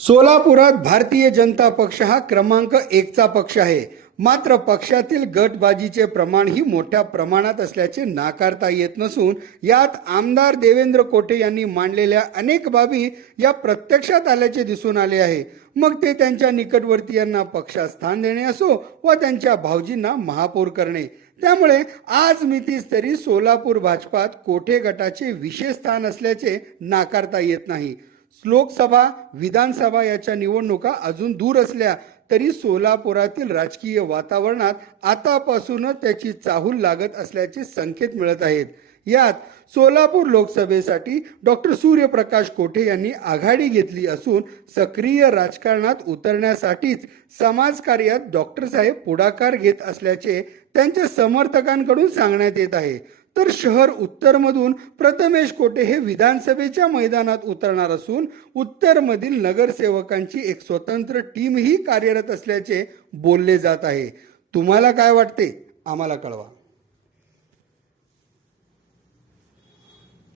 सोलापुरात भारतीय जनता पक्ष हा क्रमांक 1चा पक्ष आहे. मात्र पक्षातील गटबाजीचे प्रमाणही मोठ्या प्रमाणात असल्याचे नाकारता येत नसून यात आमदार देवेंद्र कोठे यांनी मांडलेल्या अनेक बाबी या प्रत्यक्षात आल्याचे दिसून आले आहे. मग ते त्यांच्या निकटवर्तीयांना पक्षात स्थान देणे असो व त्यांच्या भावजींना महापौर करणे. त्यामुळे आज मितीस तरी सोलापूर भाजपात कोठे गटाचे विशेष स्थान असल्याचे नाकारता येत नाही. लोकसभा विधानसभा याच्या निवडणुका अजून दूर असल्या तरी सोलापुरातील राजकीय वातावरणात आतापासूनच त्याची चाहूल लागत असल्याचे संकेत मिळत आहेत. यात सोलापूर लोकसभेसाठी डॉक्टर सूर्यप्रकाश कोठे यांनी आघाडी घेतली असून सक्रिय राजकारणात उतरण्यासाठीच समाजकार्यात डॉक्टर साहेब पुढाकार घेत असल्याचे त्यांच्या समर्थकांकडून सांगण्यात येत आहे. तर शहर उत्तरमधून प्रथमेश कोठे हे विधानसभेच्या मैदानात उतरणार असून उत्तरमधील नगरसेवकांची एक स्वतंत्र टीमही कार्यरत असल्याचे बोलले जात आहे. तुम्हाला काय वाटते आम्हाला कळवा.